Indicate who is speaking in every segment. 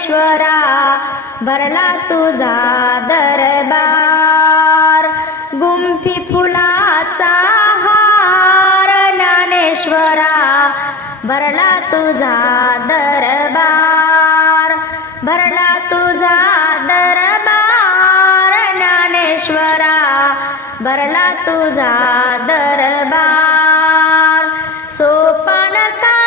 Speaker 1: ज्ञानेश्वरा भरला तुझा दरबार. गुंफी फुलाचा हार ज्ञानेश्वरा भरला तुझा दरबार. भरला तुझा दरबार ज्ञानेश्वरा भरला तुझा दरबार. सोपानता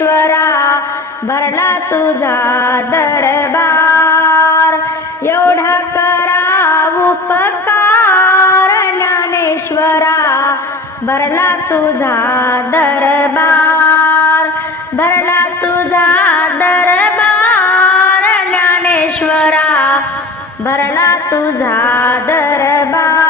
Speaker 1: ज्ञानेश्वरा भरला तुझा दरबार. एवढा करा उपकार ज्ञानेश्वरा भरला तुझा दरबार. भरला तुझा दरबार ज्ञानेश्वरा भरला तुझा दरबार.